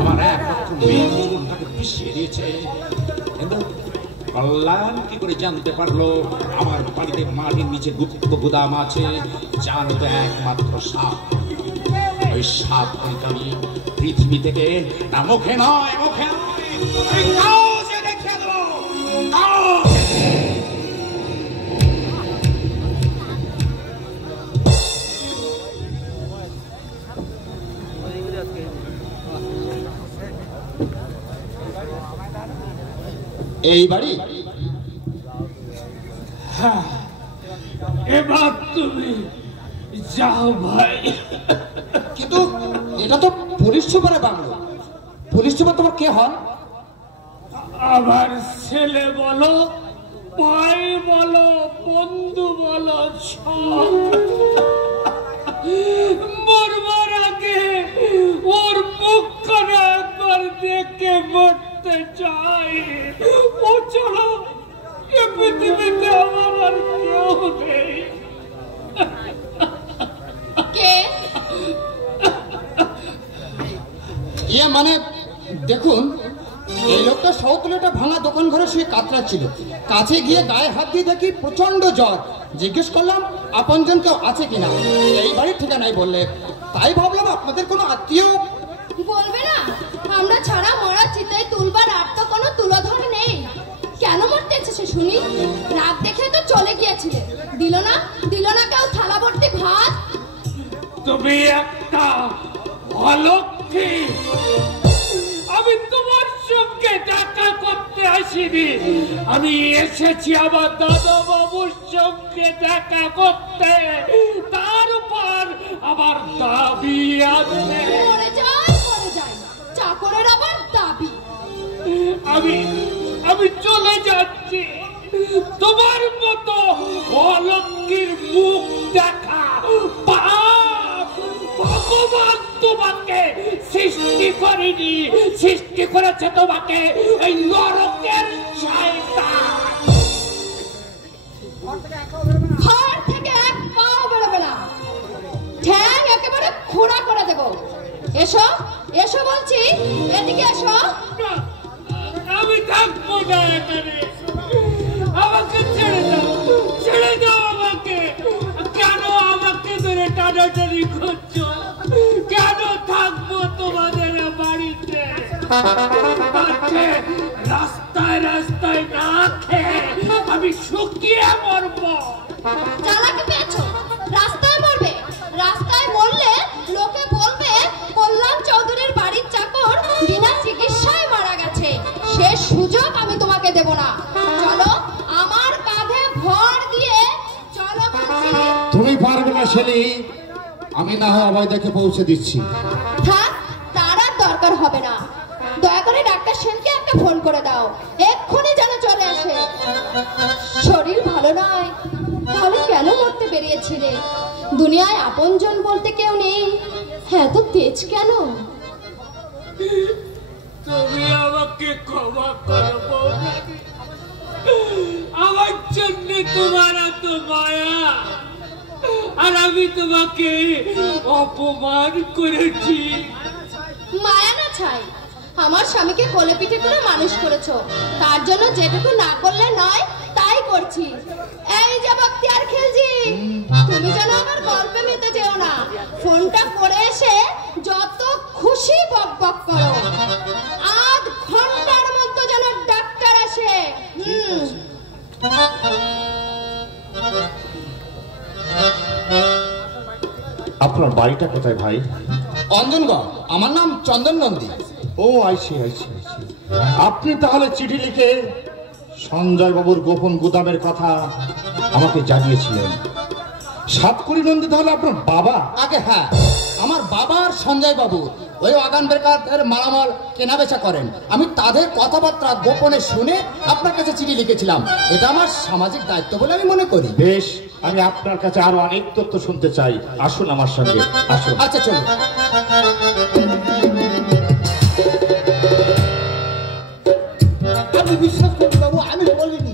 আমার একমাত্র মেয়ে জীবনটাকে পিছিয়ে দিয়েছে। কল্যাণ কি করে জানতে পারলো আমার বাড়িতে মাটির নিচে গুপ্ত গুদাম আছে? জানো তো একমাত্র সাপ। ওই সাপ আমি পৃথিবী থেকে না মুখে নয়, মুখে দেখিয়ে দেবো। এই বাড়ি এবার তুমি যাও ভাই। কিন্তু এটা তো পুলিশ সুপারের বাংলো। পুলিশ সুপার তোমার কে হন? আমার ছেলে বলো, ভাই বলো, বন্ধু বলো, সব। মরবার আগে ওর মুখখানা একবার দেখে মরতে চাই। ও চলো, এ পৃথিবীতে আমার আমার কেউ নেই। কে? মানে দেখুন, এই লোকটা সৌতলেটা ভাঙা দোকান ঘরে শুয়ে কাতরাচ্ছিল। কাছে গিয়ে গায়ে হাত দিয়ে দেখি প্রচন্ড জ্বর। জিজ্ঞেস করলাম আপনজন কেউ আছে কিনা, এই বাড়ির ঠিকানাই বললে। তাই ভাবলাম আপনাদের কোনো আত্মীয়। বলবে না, আমরা ছাড়া মরা চিতায় তুলবার আর তো কোনো তুলোধর নেই। কেন মরতে এসেছে শুনি? রাত দেখে তো চলে গিয়েছিলে, দিল না কেউ থালা ভর্তি ভাত? তুমি একটা অলক্ষী। আমি তোমার সঙ্গে দেখা করতে আসিনি, আমি এসেছি আমার দাদা বাবুর সঙ্গে দেখা করতে। তার উপর আমার দাবি আছে। মরে যায় চাকরের আবার দাবি। আমি চলে যাচ্ছি। তোমার মতো অলক্ষীর মুখ দেখা পাপ। ভগবান তোমাকে সৃষ্টি করেনি, সৃষ্টি করেছে তোমাকে এই নরকের শয়তান। ঘর থেকে এক পাও বেরোবে না, ঠ্যাং একেবারে খোঁড়া করে দেবো। এসো এসো বলছি, এদিকে এসো। আমি থাকবো না এখানে, আমাকে ছেড়ে দাও আমাকে। কেন আমাকে ধরে টানাটানি করছো? কেন থাকবো তোমাদের বাড়িতে? রাস্তায় রাস্তায় না খেয়ে আমি শুকিয়ে মরবো। চালাকি পেয়েছো, রাস্তায় মরবে। রাস্তায় মরলে লোকে বলবে কল্যাণ চৌধুরীর বাড়ির চাকর বিনা চিকিৎসায় মারা গেছে। সে সুযোগ আমি তোমাকে দেব না। চলো আমার কাঁধে ভর দিয়ে চলো বলছি। তুমি পারবে না শেলি, আমি না হয় আবার দেখে পৌঁছে দিচ্ছি। থাক, তার আর দরকার হবে না। দয়া করে ডাক্তার সেনকে একটা ফোন করে দাও, এক্ষুনি যেন চলে আসে। শরীর ভালো নয়, তাহলে কেন মরতে বেরিয়েছিলে? দুনিয়ায় আপনজন বলতে কেউ নেই, হ্যাঁ তো তেজ কেন? তুমি আমাকে ক্ষমা করো বৌরানী। আমার জন্য তোমার এত মায়া, আর আমি তোমাকে অপমান করেছি। মায়া না ছাই, আমার স্বামীকে কোলে পিঠে করে মানুষ করেছো, তার জন্য যেটুকু না করলে নয় তাই করছি। এই যে বক্তিয়ার খিলজি, তুমি যেন আমার গল্পে মেতে যেও না। ফোনটা করে এসে যত খুশি বক বক করো, আধ ঘন্টার মধ্যে যেন ডাক্তার আসে। আপনার বাড়িটা কোথায় ভাই? অঞ্জনগড়, আমার নাম চন্দন নন্দী। ও আইছি। আপনি তাহলে চিঠি লিখে সঞ্জয় বাবুর গোপন গুদামের কথা আমাকে জানিয়েছিলেন। সাতকড়ি নন্দী তাহলে আপনার বাবা? আগে হ্যাঁ, আমার বাবার সঞ্জয় বাবু ওই ওয়াগান ব্রেকারের মালামাল কেনা বেচা করেন। আমি তাদের কথাবার্তা গোপনে শুনে আপনার কাছে চিঠি লিখেছিলাম। এটা আমার সামাজিক দায়িত্ব বলে আমি মনে করি। বেশ, আমি আপনার কাছে আরো অনেক তথ্য শুনতে চাই। আসুন আমার সঙ্গে, আসুন। আচ্ছা চলুন। আমি বিশ্বাস করি বাবু, আমি বলিনি।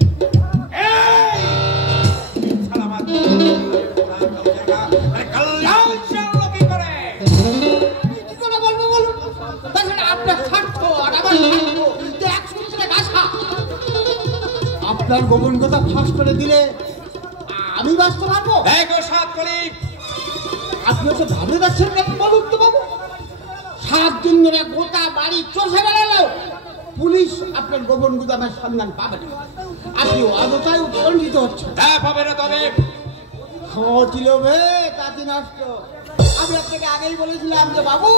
আপনার গোপন কথা ফাঁস করে দিলে আমি বাঁচতে পারবো? আপনি ওসব ভাবতে যাচ্ছেন না বলুন তো বাবু। 7 দিন ধরে গোটা বাড়ি চষে বেড়ালো, পুলিশ আপনার গোপন গুদামের সন্ধান পাবে না। আপনি অযথায় উৎকণ্ঠিত হচ্ছেন। পাবে না তবে ছিল বে তাঁতি নষ্ট। আমি আপনাকে আগেই বলেছিলাম যে বাবু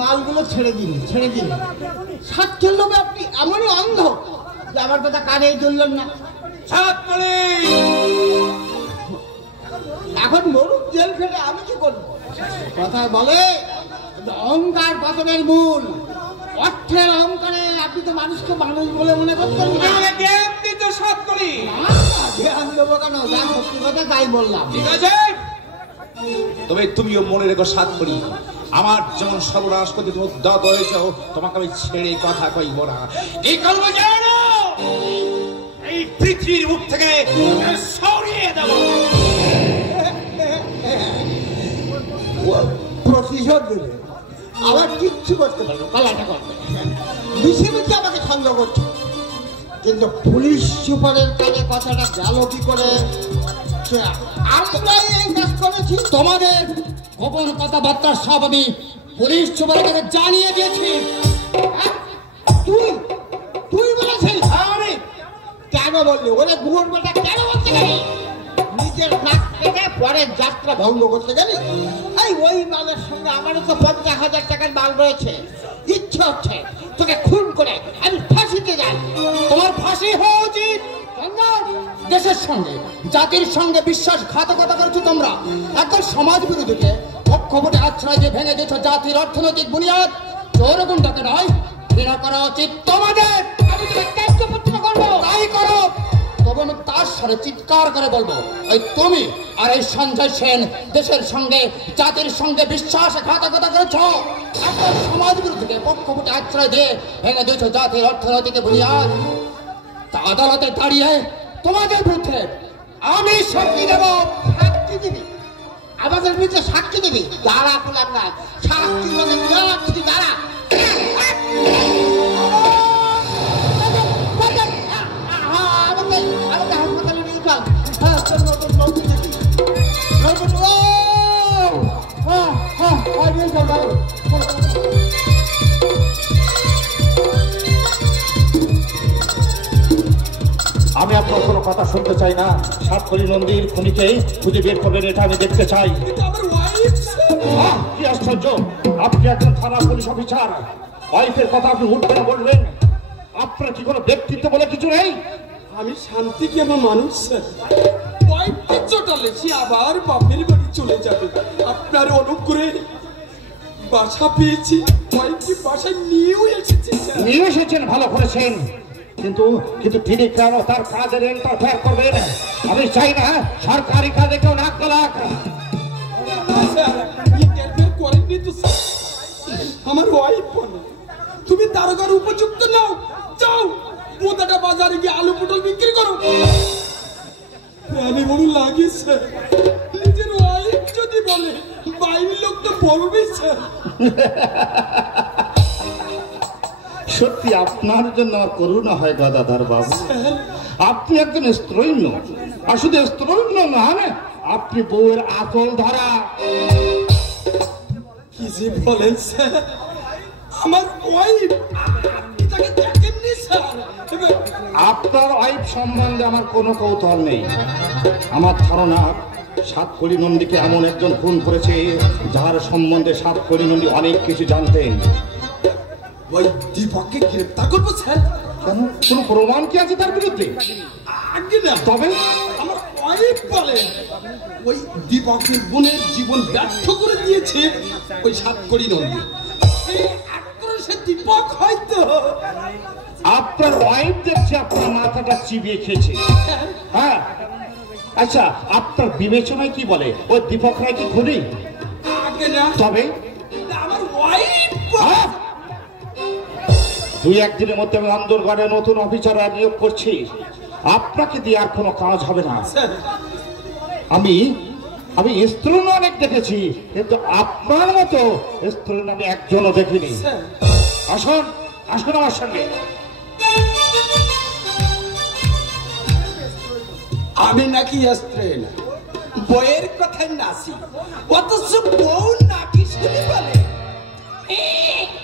মালগুলো ছেড়ে দিন। স্বার্থের লোকে আপনি এমনই অন্ধ যে আমার কথা কানেই তুললেন না। এখন মরুক জেল খেটে আমি কি করবো? কথায় বলে অহংকার পতনের মূল। অর্থের অহংকারে আপনি তো মানুষকে মানুষ বলে মনে করতেন না। জ্ঞান দেবো কেন? যা সত্যি কথা তাই বললাম। ঠিক আছে, তবে তুমিও মনে রেখো সাতকড়ি, আমার যেমন সর্বনাশ করতে তুমি উদ্যত হয়েছ, তোমাকে আমি ছেড়ে কথা কইব না। কি করবো জানো? এই পৃথিবীর মুখ থেকে সরিয়ে দেব। প্রতিশোধ দেবে, আবার কিচ্ছু করতে পারবে, পালাটা করবে, মিশে মিশে আমাকে সন্দেহ করছে। কিন্তু পুলিশ সুপারের কাছে কথাটা গেল কি করে? আমরাই এই কাজ করেছি। তোমাদের গোপন কথাবার্তা সব আমি পুলিশ সুপারের কাছে জানিয়ে দিয়েছি। তুই তুই বলেছিস? আমি কেন বললি? ওরা গুড় বেটা কেন বলতে গেলি? নিজের নাক কেটে পরের যাত্রা ভঙ্গ করতে গেলি? এই ওই মালের সঙ্গে আমারও তো 50,000 টাকার মাল রয়েছে। ইচ্ছে হচ্ছে তোকে খুন করে আমি ফাঁসিতে যাই। তোমার ফাঁসি হওয়া উচিত। দেশের সঙ্গে জাতির সঙ্গে বিশ্বাসঘাতকতা করেছো তোমরা। একদল সমাজ বিরোধীকে পক্ষপটে আশ্রয় দিয়ে ভেঙে দিয়েছো জাতির অর্থনৈতিক বুনিয়াদ। চোরগুন্ডাকে নয়, ঘৃণা করা উচিত তোমাদের। আমি তোকে ত্যাজ্যপুত্র করবো, তাই করো। তবে আমি তার সাথে চিৎকার করে বলবো, ওই তুমি আর এই সঞ্জয় সেন দেশের সঙ্গে জাতির সঙ্গে বিশ্বাসঘাতকতা করেছ। একদল সমাজ বিরোধীকে পক্ষপটে আশ্রয় দিয়ে ভেঙে দিয়েছো জাতির অর্থনৈতিক বুনিয়াদ। আদালতে দাঁড়িয়ে তোমাদের বিরুদ্ধে আমি সাক্ষী দেব। সাক্ষী দিবি? আমাদের বিরুদ্ধে সাক্ষী দিবি? দাঁড়া বললাম না, সাক্ষী মানে যাচ্ছি, দাঁড়া। আমাকে হাসপাতালে নিয়ে চল। হ্যাঁ, চল নতুন নতুন দেখি। আমি আপনার কোনো কথা শুনতে চাই না। সাতকড়ি নন্দীর খুনিকে খুঁজে বের করবেন, এটা আমি দেখতে চাই। কি আশ্চর্য, আপনি একজন থানা পুলিশ অফিসার, ওয়াইফের কথা আপনি উঠবেন বলবেন? আপনার কি কোনো ব্যক্তিত্ব বলে কিছু নেই? আমি শান্তি কি আমার মানুষ স্যার। ওয়াইফকে চটালে সে আবার বাপের বাড়ি চলে যাবে। আপনার অনুগ্রহে বাসা পেয়েছি, ওয়াইফকে বাসায় নিয়েও এসেছি। নিয়ে এসেছেন, ভালো করেছেন, কিন্তু তিনি কেন তার কাজের ইন্টারফেয়ার করবেন? আমি চাই না সরকারি কাজে কেউ নাক গলাক। করেননি তো আমার ওয়াইফ বলে তুমি তারকার উপযুক্ত নাও, যাও বোদাটা বাজারে গিয়ে আলু পটল বিক্রি করো। প্রাণে বড় লাগে স্যার, নিজের ওয়াইফ যদি বলে বাইরের লোক তো বলবে স্যার। সত্যি আপনার জন্য আমার করুণা হয় গদাধর বাবু। আপনি একজন স্ত্রৈন্য, আর শুধু স্ত্রৈন্য নন, আপনি বউয়ের আঁচল ধরা। কি যে বলেন স্যার, আমার ওয়াইফ তাকে দেখেননি স্যার। আপনার ওয়াইফ সম্বন্ধে আমার কোনো কৌতূহল নেই। আমার ধারণা সাতকড়ি নন্দীকে এমন একজন খুন করেছে যার সম্বন্ধে সাতকড়ি নন্দী অনেক কিছু জানতেন। ওই দীপককে গ্রেপ্তার করবো স্যার। কেন, কোনো প্রমাণ কি আছে তার বিরুদ্ধে? আগে না, তবে আমার ওয়াইফ বলে ওই দীপকের বোনের জীবন ব্যর্থ করে দিয়েছে ওই সাতকড়ি নন্দী। সে দীপক হয়তো আপনার ওয়াইফ দেখছে আপনার মাথাটা চিবিয়ে খেয়েছে। হ্যাঁ, আচ্ছা, আপনার বিবেচনায় কি বলে ওই দীপক রায় কি খুনি? আগে না, তবে আমার ওয়াইফ দুই একদিনের মধ্যে আমি অন্দরগড়ে নতুন অফিসার নিয়োগ করছি। আপনাকে দিয়ে আর কোনো কাজ হবে না। আমি স্ত্রীণ অনেক দেখেছি, কিন্তু আপনার মতো স্ত্রীণ আমি একজনও দেখিনি। আসুন আসুন আমার সঙ্গে। আমি নাকি স্ত্রীণ, বইয়ের কথায় নাসি, অথচ বউ নাকি শুনি বলে।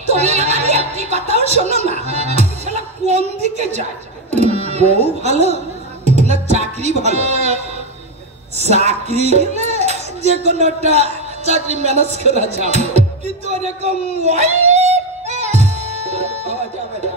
তুমি আমাকে একটি কথাও শোনো না, শালা কোন দিকে যায়? বউ ভালো না চাকরি ভালো? চাকরি গেলে যে কোনো একটা চাকরি ম্যানেজ করা যাবে, কিন্তু এরকম ওয়াইফ পাওয়া যাবে না।